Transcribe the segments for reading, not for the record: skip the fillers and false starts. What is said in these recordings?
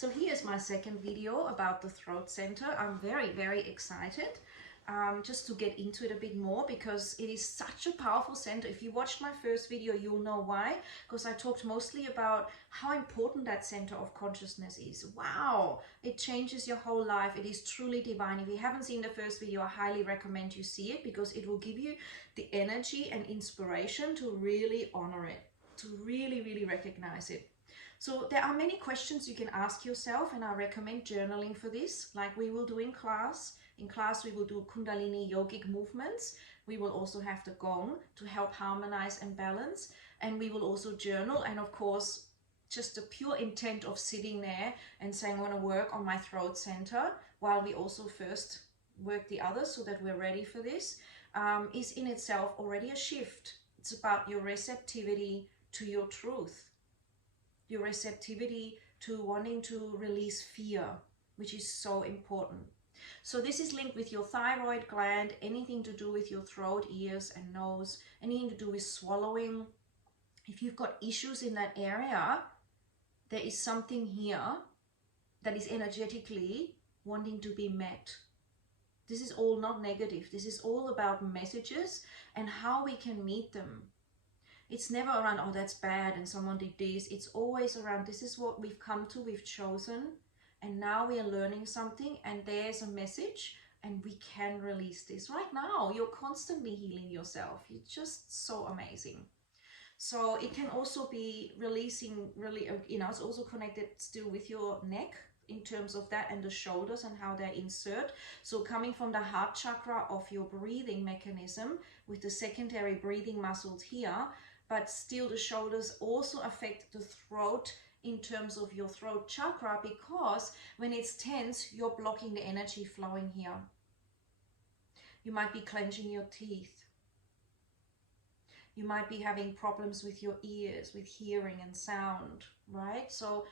So here's my second video about the throat center. I'm very, very excited just to get into it a bit more because it is such a powerful center. If you watched my first video, you'll know why, because I talked mostly about how important that center of consciousness is. Wow, it changes your whole life. It is truly divine. If you haven't seen the first video, I highly recommend you see it because it will give you the energy and inspiration to really honor it, to really, really recognize it. So there are many questions you can ask yourself, and I recommend journaling for this, like we will do in class. In class, we will do Kundalini yogic movements. We will also have the gong to help harmonize and balance. And we will also journal. And of course, just the pure intent of sitting there and saying, I want to work on my throat center, while we also first work the others so that we're ready for this, is in itself already a shift. It's about your receptivity to your truth, your receptivity to wanting to release fear, which is so important. So this is linked with your thyroid gland, anything to do with your throat, ears and nose, anything to do with swallowing. If you've got issues in that area, there is something here that is energetically wanting to be met. This is all not negative. This is all about messages and how we can meet them. It's never around, oh, that's bad and someone did this. It's always around, this is what we've come to, we've chosen, and now we are learning something, and there's a message, and we can release this. Right now, you're constantly healing yourself. You're just so amazing. So it can also be releasing, really, it's also connected still with your neck in terms of that, and the shoulders and how they insert. So coming from the heart chakra of your breathing mechanism with the secondary breathing muscles here, but still the shoulders also affect the throat in terms of your throat chakra, because when it's tense, you're blocking the energy flowing here. You might be clenching your teeth. You might be having problems with your ears, with hearing and sound, right? So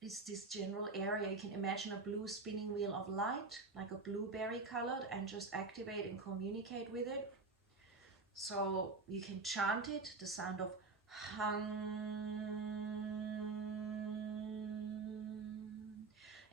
it's this general area. You can imagine a blue spinning wheel of light, like a blueberry colored, and just activate and communicate with it. So you can chant it, the sound of hum,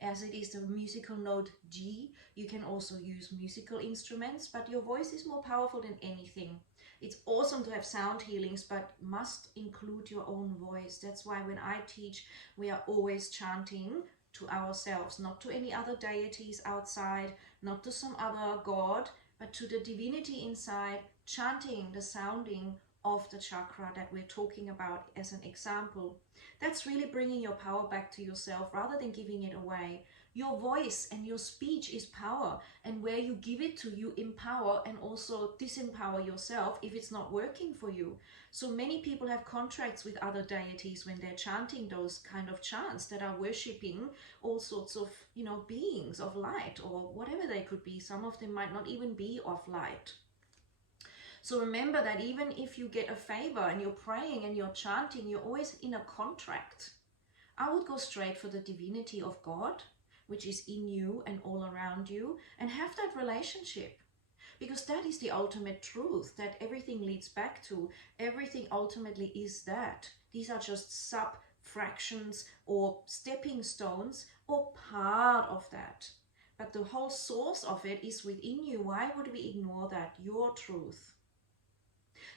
as it is the musical note G. You can also use musical instruments, but your voice is more powerful than anything. It's awesome to have sound healings, but must include your own voice. That's why when I teach, we are always chanting to ourselves, not to any other deities outside, not to some other god, but to the divinity inside, chanting the sounding of the chakra that we're talking about as an example. That's really bringing your power back to yourself rather than giving it away. Your voice and your speech is power, and where you give it to, you empower and also disempower yourself if it's not working for you. So many people have contracts with other deities when they're chanting those kind of chants that are worshipping all sorts of, beings of light or whatever they could be. Some of them might not even be of light. So remember that even if you get a favor and you're praying and you're chanting, you're always in a contract. I would go straight for the divinity of God, which is in you and all around you, and have that relationship. Because that is the ultimate truth that everything leads back to. Everything ultimately is that. These are just sub-fractions or stepping stones or part of that. But the whole source of it is within you. Why would we ignore that? Your truth.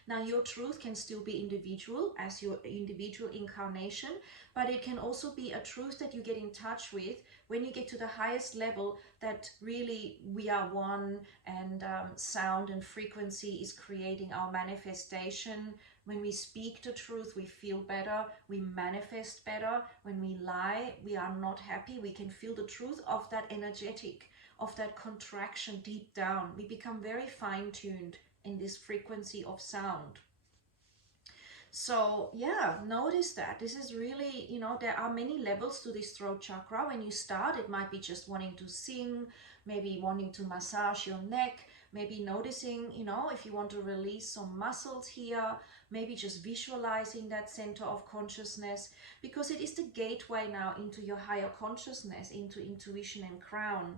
Now, your truth can still be individual as your individual incarnation, but it can also be a truth that you get in touch with when you get to the highest level, that really we are one, and sound and frequency is creating our manifestation. When we speak the truth, we feel better, we manifest better. When we lie, we are not happy. We can feel the truth of that energetic, of that contraction deep down. We become very fine-tuned in this frequency of sound. So yeah, notice that this is really, there are many levels to this throat chakra. When you start, it might be just wanting to sing, maybe wanting to massage your neck, maybe noticing, if you want to release some muscles here, maybe just visualizing that center of consciousness, because it is the gateway now into your higher consciousness, into intuition and crown.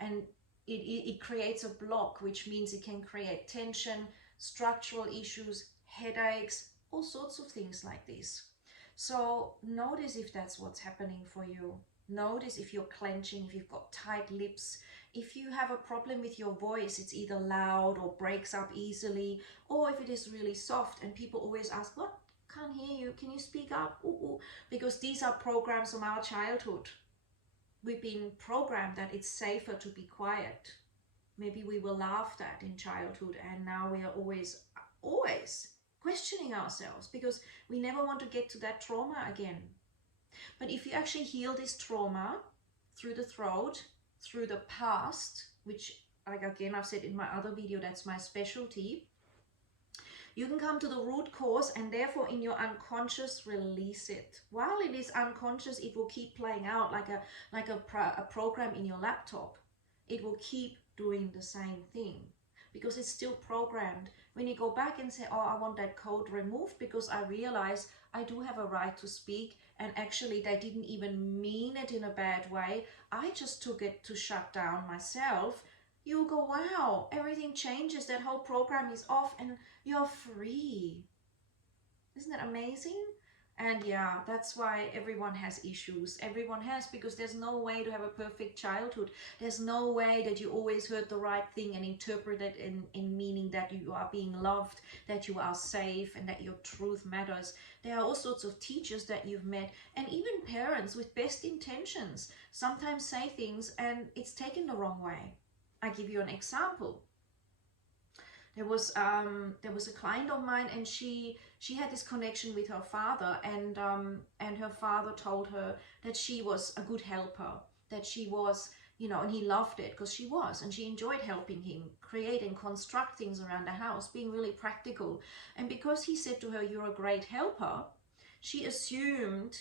And it creates a block, which means it can create tension, structural issues, headaches, all sorts of things like this. So notice if that's what's happening for you. Notice if you're clenching, if you've got tight lips, if you have a problem with your voice, it's either loud or breaks up easily, or if it is really soft and people always ask, what? Can't hear you, can you speak up? Ooh, ooh. Because these are programs from our childhood. We've been programmed that it's safer to be quiet. Maybe we were laughed at in childhood, and now we are always questioning ourselves because we never want to get to that trauma again. But if you actually heal this trauma through the throat, through the past, which, like again, I've said in my other video, that's my specialty, you can come to the root cause and therefore in your unconscious release it. While it is unconscious, it will keep playing out like a program in your laptop. It will keep doing the same thing because it's still programmed. When you go back and say, oh, I want that code removed because I realize I do have a right to speak, and actually they didn't even mean it in a bad way, I just took it to shut down myself, you'll go, wow, everything changes, that whole program is off and you're free. Isn't that amazing? And yeah, that's why everyone has issues. Everyone has, because there's no way to have a perfect childhood. There's no way that you always heard the right thing and interpret it in meaning that you are being loved, that you are safe, and that your truth matters. There are all sorts of teachers that you've met, and even parents with best intentions sometimes say things and it's taken the wrong way. I give you an example. There was a client of mine, and she had this connection with her father, and her father told her that she was a good helper, that she was, you know, and he loved it because she was, and she enjoyed helping him create and construct things around the house, being really practical. And because he said to her, "You're a great helper," she assumed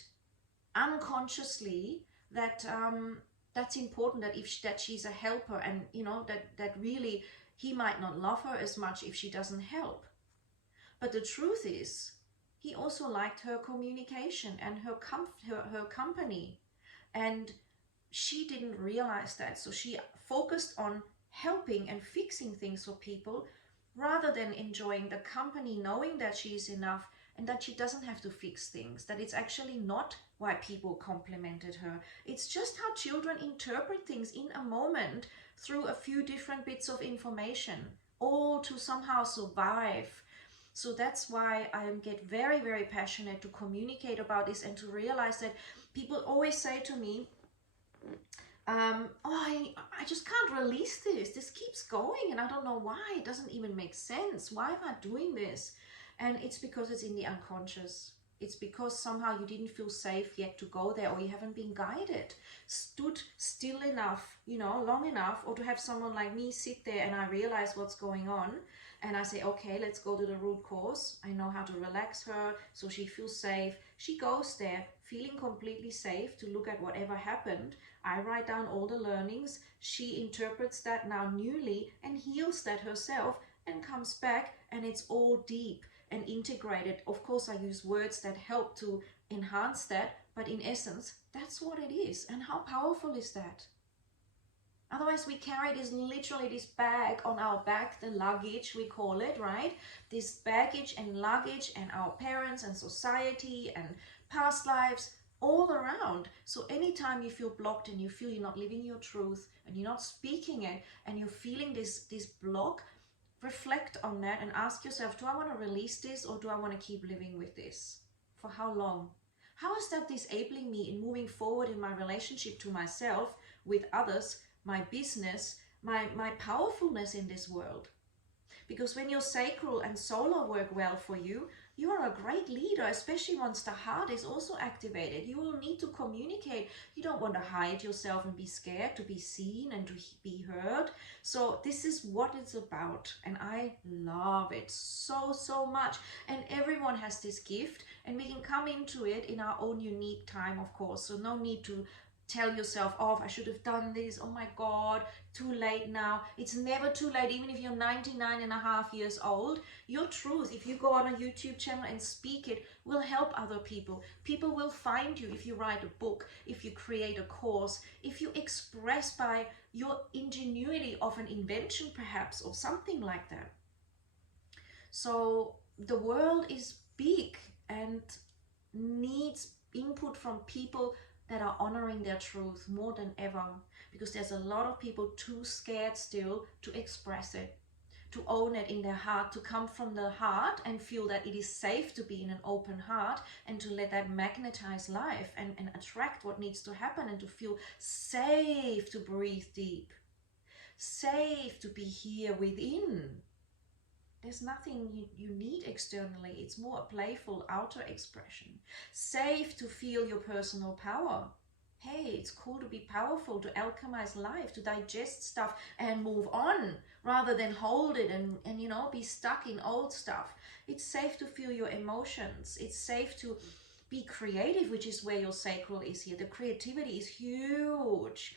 unconsciously that that's important, that she's a helper, and you know that really he might not love her as much if she doesn't help. But the truth is, he also liked her communication and her company. And she didn't realize that. So she focused on helping and fixing things for people rather than enjoying the company, knowing that she's enough and that she doesn't have to fix things, that it's actually not why people complimented her. It's just how children interpret things in a moment through a few different bits of information, all to somehow survive. So that's why I get very, very passionate to communicate about this and to realize that people always say to me, oh, I just can't release this. This keeps going and I don't know why. It doesn't even make sense. Why am I doing this? And it's because it's in the unconscious. It's because somehow you didn't feel safe yet to go there, or you haven't been guided, stood still enough, you know, long enough, or to have someone like me sit there and I realize what's going on and I say, okay, let's go to the root cause. I know how to relax her so she feels safe. She goes there feeling completely safe to look at whatever happened. I write down all the learnings. She interprets that now newly and heals that herself and comes back, and it's all deep and integrated. Of course, I use words that help to enhance that, but in essence, that's what it is. And how powerful is that? Otherwise, we carry this, literally this bag on our back, the luggage we call it, right? This baggage and luggage and our parents and society and past lives all around. So anytime you feel blocked and you feel you're not living your truth and you're not speaking it and you're feeling this block, reflect on that and ask yourself, do I want to release this or do I want to keep living with this? For how long? How is that disabling me in moving forward in my relationship to myself, with others, my business, my powerfulness in this world? Because when your sacral and solar work well for you, you are a great leader, especially once the heart is also activated. You will need to communicate. You don't want to hide yourself and be scared to be seen and to be heard. So this is what it's about. And I love it so, so much. And everyone has this gift and we can come into it in our own unique time, of course. So no need to tell yourself, oh, I should have done this, oh my God, too late now. It's never too late. Even if you're 99 and a half years old, your truth, if you go on a YouTube channel and speak it, will help other people. People will find you if you write a book, if you create a course, if you express by your ingenuity of an invention perhaps, or something like that. So the world is big and needs input from people that are honoring their truth more than ever, because there's a lot of people too scared still to express it, to own it in their heart, to come from the heart and feel that it is safe to be in an open heart, and to let that magnetize life and attract what needs to happen, and to feel safe to breathe deep, safe to be here within. There's nothing you need externally. It's more a playful outer expression. Safe to feel your personal power. Hey, it's cool to be powerful, to alchemize life, to digest stuff and move on, rather than hold it and be stuck in old stuff. It's safe to feel your emotions. It's safe to be creative, which is where your sacral is here. The creativity is huge.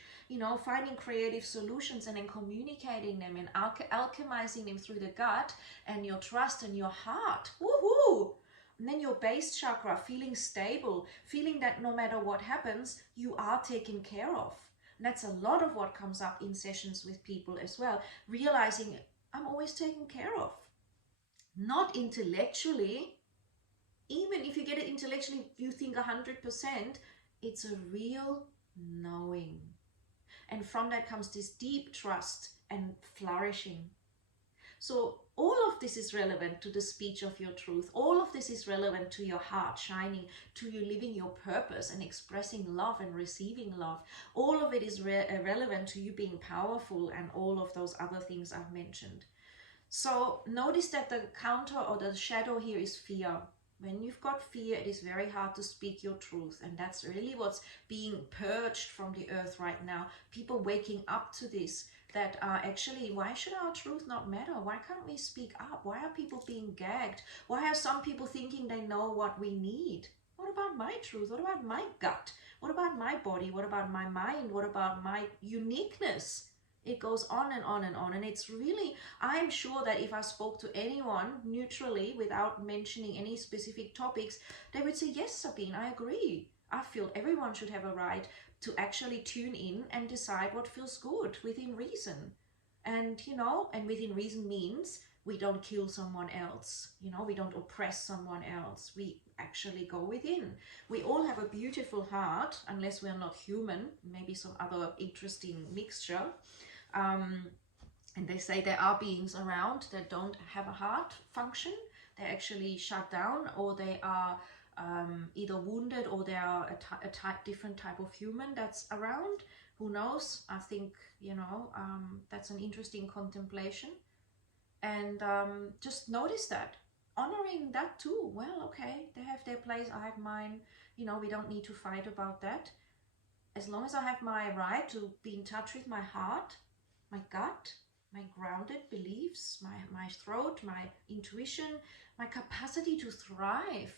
Finding creative solutions and then communicating them and alchemizing them through the gut and your trust and your heart. Woohoo! And then your base chakra, feeling stable, feeling that no matter what happens, you are taken care of. And that's a lot of what comes up in sessions with people as well. Realizing I'm always taken care of. Not intellectually. Even if you get it intellectually, you think 100%, it's a real knowing. And from that comes this deep trust and flourishing. So all of this is relevant to the speech of your truth. All of this is relevant to your heart shining, to you living your purpose and expressing love and receiving love. All of it is relevant to you being powerful and all of those other things I've mentioned. So notice that the counter or the shadow here is fear. When you've got fear, it is very hard to speak your truth. And that's really what's being purged from the earth right now. People waking up to this, that are actually, why should our truth not matter? Why can't we speak up? Why are people being gagged? Why are some people thinking they know what we need? What about my truth? What about my gut? What about my body? What about my mind? What about my uniqueness? It goes on and on and on. And it's really, I'm sure that if I spoke to anyone neutrally without mentioning any specific topics, they would say, yes, Sabine, I agree. I feel everyone should have a right to actually tune in and decide what feels good within reason. And, and within reason means we don't kill someone else. We don't oppress someone else. We actually go within. We all have a beautiful heart, unless we're not human, maybe some other interesting mixture. And they say there are beings around that don't have a heart function. They're actually shut down, or they are either wounded, or they are a different type of human that's around. Who knows? I think, that's an interesting contemplation. And just notice that. Honoring that too. Well, okay, they have their place, I have mine. We don't need to fight about that. As long as I have my right to be in touch with my heart, my gut, my grounded beliefs, my throat, my intuition, my capacity to thrive,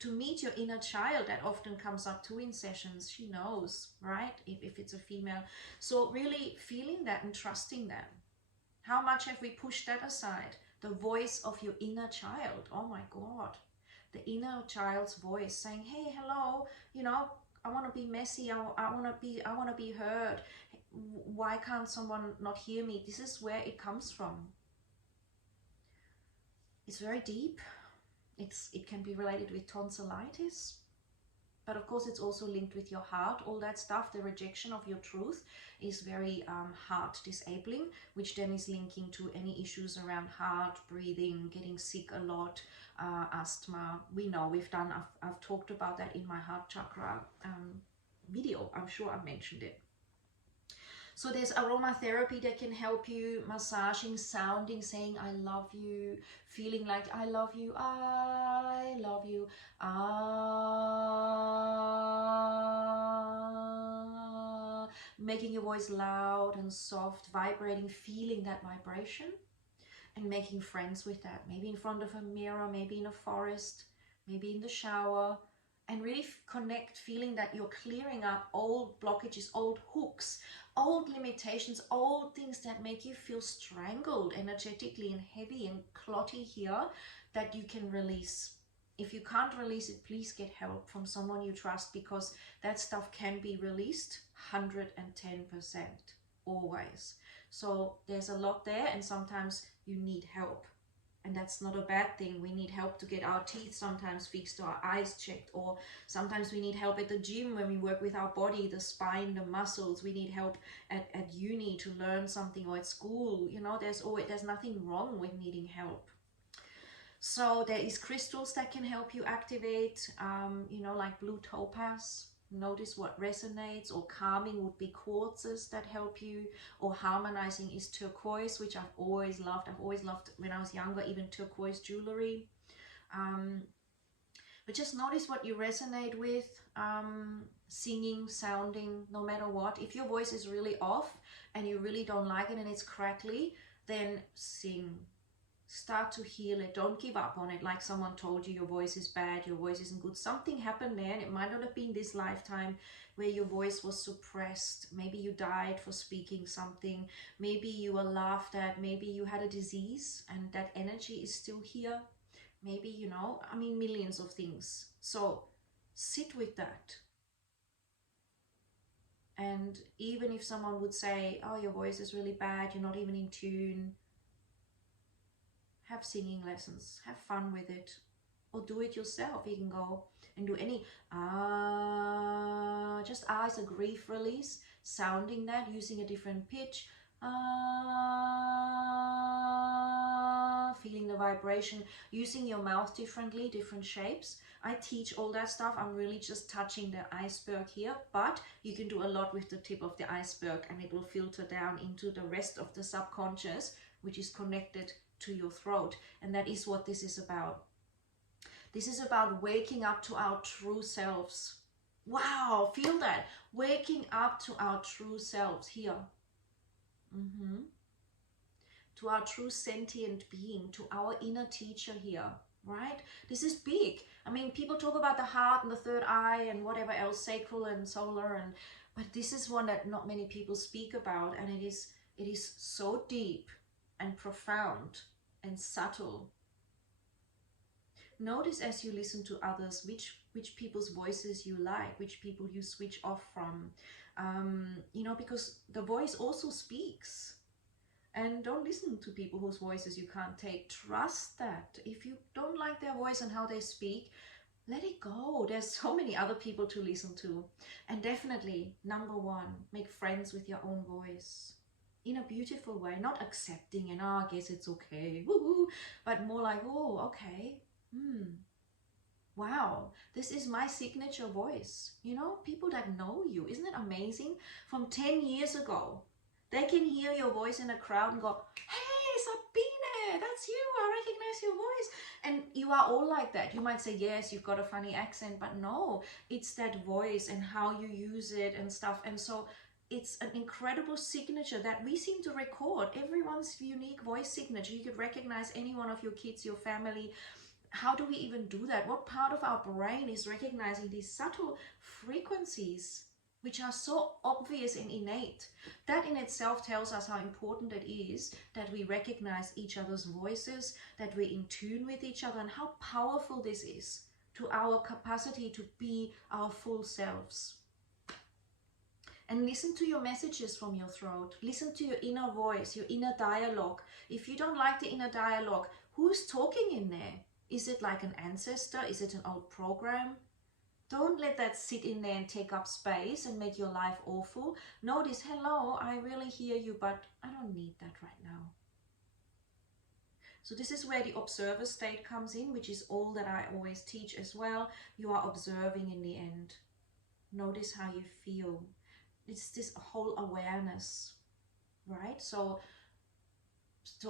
to meet your inner child. That often comes up too in sessions. She knows, right? If it's a female. So really feeling that and trusting that. How much have we pushed that aside? The voice of your inner child. Oh my God. The inner child's voice saying, hey, hello, I want to be messy. I want to be heard. Why can't someone not hear me? This is where it comes from. It's very deep. It can be related with tonsillitis, but of course it's also linked with your heart. All that stuff, the rejection of your truth, is very heart disabling, which then is linking to any issues around heart, breathing, getting sick a lot, asthma. We know I've talked about that in my heart chakra video. I'm sure I mentioned it. So there's aromatherapy that can help you, massaging, sounding, saying I love you, feeling like I love you, I love you, making your voice loud and soft, vibrating, feeling that vibration, and making friends with that, maybe in front of a mirror, maybe in a forest, maybe in the shower, and really connect, feeling that you're clearing up old blockages, old hooks, old limitations, old things that make you feel strangled energetically and heavy and clotty here, that you can release. If you can't release it, please get help from someone you trust, because that stuff can be released 110%, always. So there's a lot there, and sometimes you need help. And that's not a bad thing. We need help to get our teeth sometimes fixed, or our eyes checked, or sometimes we need help at the gym when we work with our body, the spine, the muscles. We need help at uni to learn something, or at school. You know, there's nothing wrong with needing help. So there is crystals that can help you activate, you know, like blue topaz. Notice what resonates, or calming would be quartzes that help you, or harmonizing is turquoise, which I've always loved. I've always loved, when I was younger, even turquoise jewelry. But just notice what you resonate with, singing, sounding, no matter what. If your voice is really off and you really don't like it and it's crackly, then sing. Start to heal it. Don't give up on it like someone told you your voice is bad, your voice isn't good. Something happened there, and it might not have been this lifetime, where your voice was suppressed. Maybe you died for speaking something. Maybe you were laughed at. Maybe you had a disease and that energy is still here. Maybe, you know, I mean, millions of things. So sit with that. And even if someone would say, oh, your voice is really bad, you're not even in tune, have singing lessons, have fun with it, or do it yourself. You can go and do any just as a grief release, sounding that, using a different pitch, feeling the vibration, using your mouth differently, different shapes. I teach all that stuff. I'm really just touching the iceberg here, but you can do a lot with the tip of the iceberg, and it will filter down into the rest of the subconscious, which is connected to your throat. And that is what this is about. This is about waking up to our true selves. Wow, feel that. Waking up to our true selves here. To our true sentient being, to our inner teacher here, right? This is big. I mean, people talk about the heart and the third eye and whatever else, sacral and solar, but this is one that not many people speak about, and it is so deep and profound and subtle. Notice as you listen to others which people's voices you like, which people you switch off from, you know, because the voice also speaks. And don't listen to people whose voices you can't take. Trust that. If you don't like their voice and how they speak, let it go. There's so many other people to listen to. And definitely, number one, make friends with your own voice. In a beautiful way, not accepting and, oh, I guess it's okay, woo-hoo, but more like, oh, okay, wow, this is my signature voice. You know, people that know you, isn't it amazing? From 10 years ago, they can hear your voice in a crowd and go, hey, Sabine, that's you, I recognize your voice. And you are all like that. You might say, yes, you've got a funny accent, but no, it's that voice and how you use it and stuff. And so it's an incredible signature that we seem to record. Everyone's unique voice signature. You could recognize any one of your kids, your family. How do we even do that? What part of our brain is recognizing these subtle frequencies, which are so obvious and innate? That in itself tells us how important it is that we recognize each other's voices, that we're in tune with each other, and how powerful this is to our capacity to be our full selves. And listen to your messages from your throat. Listen to your inner voice, your inner dialogue. If you don't like the inner dialogue, who's talking in there? Is it like an ancestor? Is it an old program? Don't let that sit in there and take up space and make your life awful. Notice, hello, I really hear you, but I don't need that right now. So this is where the observer state comes in, which is all that I always teach as well. You are observing in the end. Notice how you feel. It's this whole awareness, right? So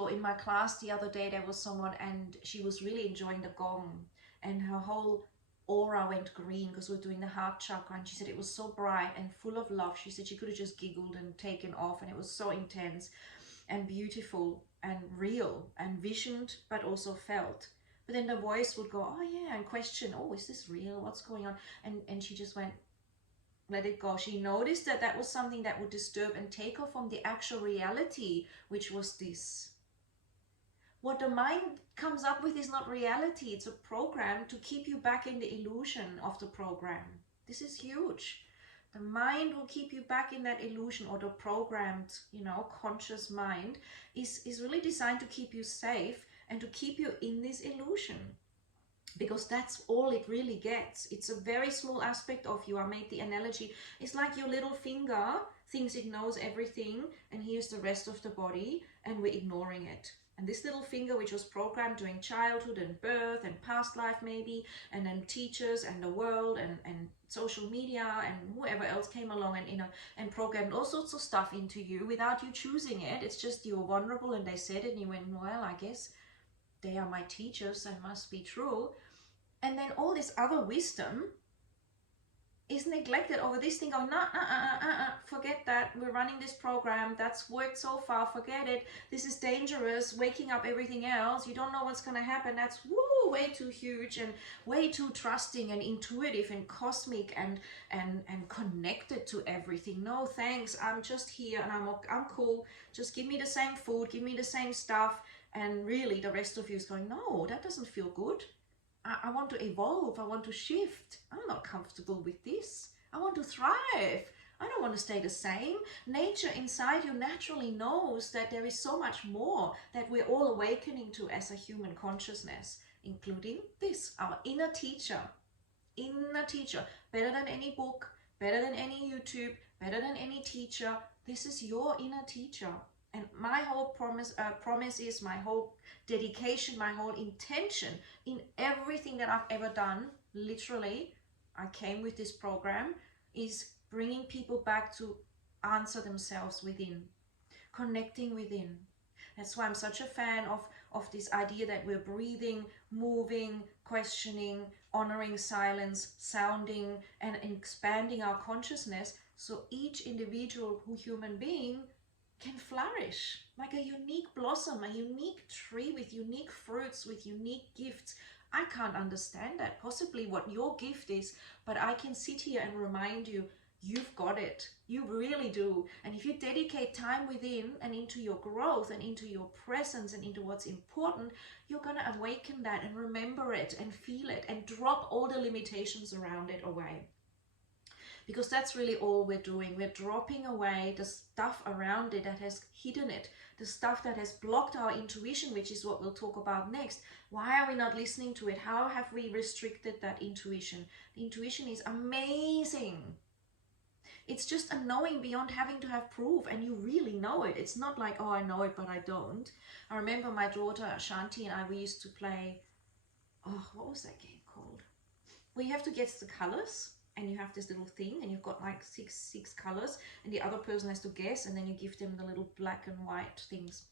in my class the other day, there was someone and she was really enjoying the gong, and her whole aura went green because we're doing the heart chakra, and she said it was so bright and full of love. She said she could have just giggled and taken off, and it was so intense and beautiful and real and visioned, but also felt. But then the voice would go, oh yeah, and question, oh, is this real? What's going on? And she just went, let it go. She noticed that that was something that would disturb and take her from the actual reality, which was this. What the mind comes up with is not reality. It's a program to keep you back in the illusion of the program. This is huge. The mind will keep you back in that illusion, or the programmed, conscious mind is really designed to keep you safe and to keep you in this illusion, because that's all it really gets. It's a very small aspect of you. I made the analogy, it's like your little finger thinks it knows everything, and here's the rest of the body, and we're ignoring it. And this little finger, which was programmed during childhood and birth and past life maybe, and then teachers and the world and social media and whoever else came along and and programmed all sorts of stuff into you without you choosing it. It's just you were vulnerable and they said it and you went, well, I guess they are my teachers, they must be true. And then all this other wisdom is neglected over this thing going, forget that, we're running this program, that's worked so far, forget it, this is dangerous, waking up everything else, you don't know what's going to happen, that's way too huge and way too trusting and intuitive and cosmic and connected to everything. No thanks, I'm just here and I'm cool, just give me the same food, give me the same stuff. And really the rest of you is going, no, that doesn't feel good. I want to evolve, I want to shift. I'm not comfortable with this. I want to thrive. I don't want to stay the same. Nature inside you naturally knows that there is so much more that we're all awakening to as a human consciousness, including this, our inner teacher. Inner teacher, better than any book, better than any YouTube, better than any teacher. This is your inner teacher. And my whole promise is, my whole dedication, my whole intention in everything that I've ever done, literally, I came with this program, is bringing people back to answer themselves within, connecting within. That's why I'm such a fan of this idea that we're breathing, moving, questioning, honoring silence, sounding, and expanding our consciousness so each individual human being can flourish like a unique blossom, a unique tree with unique fruits, with unique gifts. I can't understand that, possibly what your gift is, but I can sit here and remind you, you've got it. You really do. And if you dedicate time within and into your growth and into your presence and into what's important, you're going to awaken that and remember it and feel it and drop all the limitations around it away. Because that's really all we're doing. We're dropping away the stuff around it that has hidden it, the stuff that has blocked our intuition, which is what we'll talk about next. Why are we not listening to it? How have we restricted that intuition? The intuition is amazing. It's just a knowing beyond having to have proof, and you really know it. It's not like, oh, I know it, but I don't. I remember my daughter Shanti and I, we used to play, oh, what was that game called? Well, you have to guess the colors. And you have this little thing and you've got like six colors and the other person has to guess, and then you give them the little black and white things.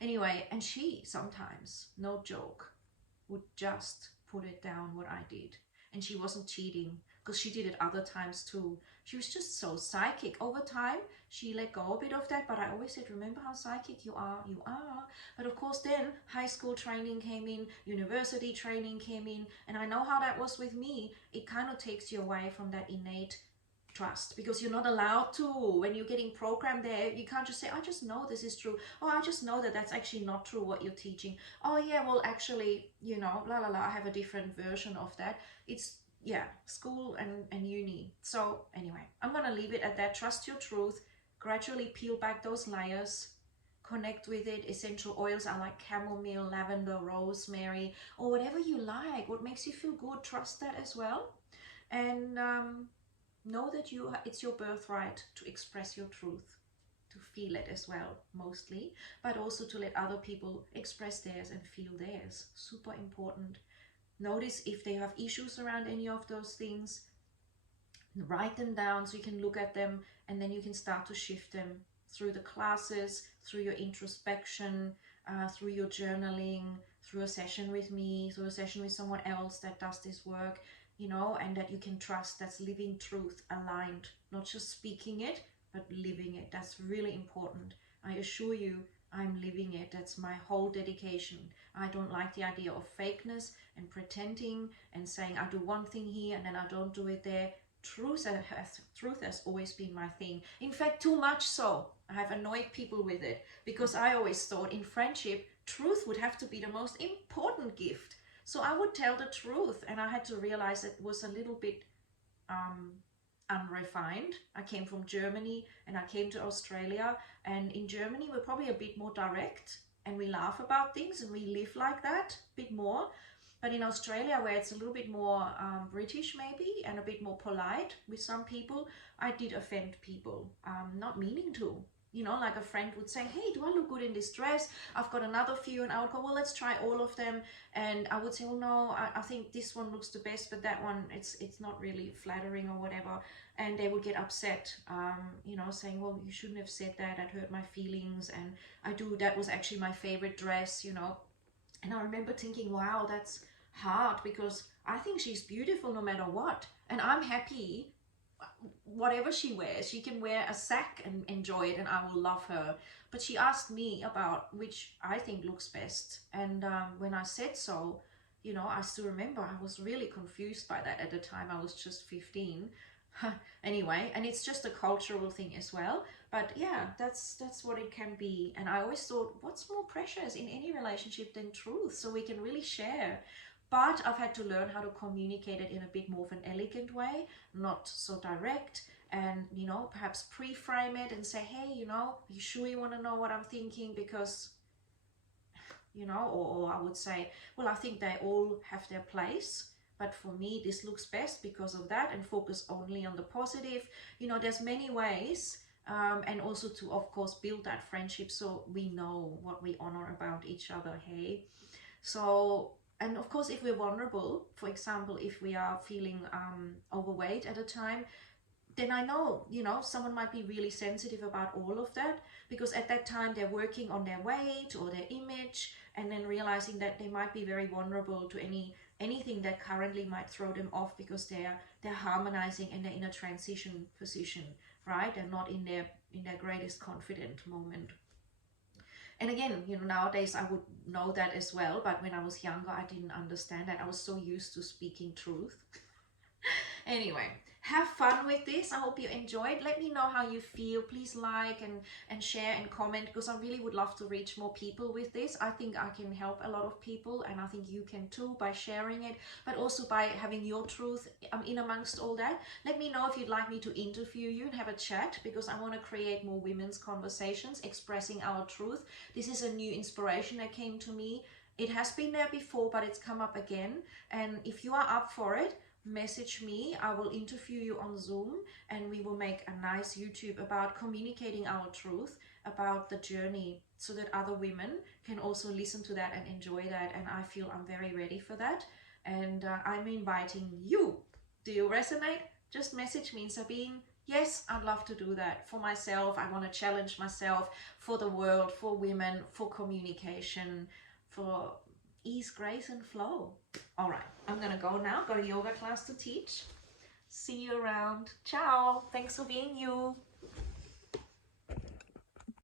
Anyway, and she sometimes, no joke, would just put it down what I did. And she wasn't cheating because she did it other times too. She was just so psychic. Over time, she let go a bit of that, but I always said, remember how psychic you are, you are. But of course then high school training came in, university training came in, and I know how that was with me. It kind of takes you away from that innate trust, because you're not allowed to. When you're getting programmed there, you can't just say, I just know this is true. Oh, I just know that that's actually not true what you're teaching. Oh yeah, well actually, you know, la la la, I have a different version of that. It's, yeah, school and uni. So anyway, I'm gonna leave it at that. Trust your truth, gradually peel back those layers, connect with it. Essential oils are like chamomile, lavender, rosemary, or whatever you like, what makes you feel good. Trust that as well. And know that it's your birthright to express your truth, to feel it as well, mostly, but also to let other people express theirs and feel theirs. Super important. Notice if they have issues around any of those things, write them down so you can look at them, and then you can start to shift them through the classes, through your introspection, through your journaling, through a session with me, through a session with someone else that does this work, you know, and that you can trust, that's living truth aligned, not just speaking it, but living it. That's really important. I assure you, I'm living it. That's my whole dedication. I don't like the idea of fakeness and pretending and saying I do one thing here and then I don't do it there. Truth has always been my thing. In fact, too much so. I have annoyed people with it because I always thought in friendship, truth would have to be the most important gift. So I would tell the truth, and I had to realize it was a little bit unrefined. I came from Germany and I came to Australia, and in Germany we're probably a bit more direct, and we laugh about things and we live like that a bit more. But in Australia, where it's a little bit more British maybe, and a bit more polite with some people, I did offend people, not meaning to. You know, like a friend would say, hey, do I look good in this dress? I've got another few, and I would go, well, let's try all of them. And I would say, well, no, I think this one looks the best, but that one, it's not really flattering or whatever. And they would get upset, you know, saying, well, you shouldn't have said that, that hurt my feelings. And that was actually my favorite dress, you know. And I remember thinking, wow, that's hard, because I think she's beautiful no matter what. And I'm happy whatever she wears. She can wear a sack and enjoy it, and I will love her. But she asked me about which I think looks best. And when I said so, you know, I still remember I was really confused by that at the time. I was just 15. Anyway, and it's just a cultural thing as well. But yeah, that's what it can be. And I always thought, what's more precious in any relationship than truth? So we can really share. But I've had to learn how to communicate it in a bit more of an elegant way, not so direct, and, you know, perhaps pre-frame it and say, hey, you know, you sure you want to know what I'm thinking? Because, you know, or I would say, well, I think they all have their place, but for me, this looks best because of that, and focus only on the positive. You know, there's many ways, and also to, of course, build that friendship so we know what we honor about each other, hey? So, and of course, if we're vulnerable, for example, if we are feeling overweight at a time, then I know, you know, someone might be really sensitive about all of that, because at that time they're working on their weight or their image, and then realizing that they might be very vulnerable to anything that currently might throw them off, because they're harmonizing and they're in a transition position, right? They're not in their greatest confident moment. And again, you know, nowadays I would know that as well, but when I was younger, I didn't understand that. I was so used to speaking truth. Anyway, have fun with this. I hope you enjoyed. Let me know how you feel. Please like and share and comment, because I really would love to reach more people with this. I think I can help a lot of people, and I think you can too, by sharing it, but also by having your truth in amongst all that. Let me know if you'd like me to interview you and have a chat, because I want to create more women's conversations expressing our truth. This is a new inspiration that came to me. It has been there before, but it's come up again. And if you are up for it, message me. I will interview you on Zoom, and we will make a nice YouTube about communicating our truth about the journey, so that other women can also listen to that and enjoy that. And I feel I'm very ready for that, and I'm inviting you. Do you resonate? Just message me, Sabine. Yes, I'd love to do that for myself. I want to challenge myself, for the world, for women, for communication, for ease, grace, and flow. All right, I'm gonna go now. Got a yoga class to teach. See you around. Ciao. Thanks for being you.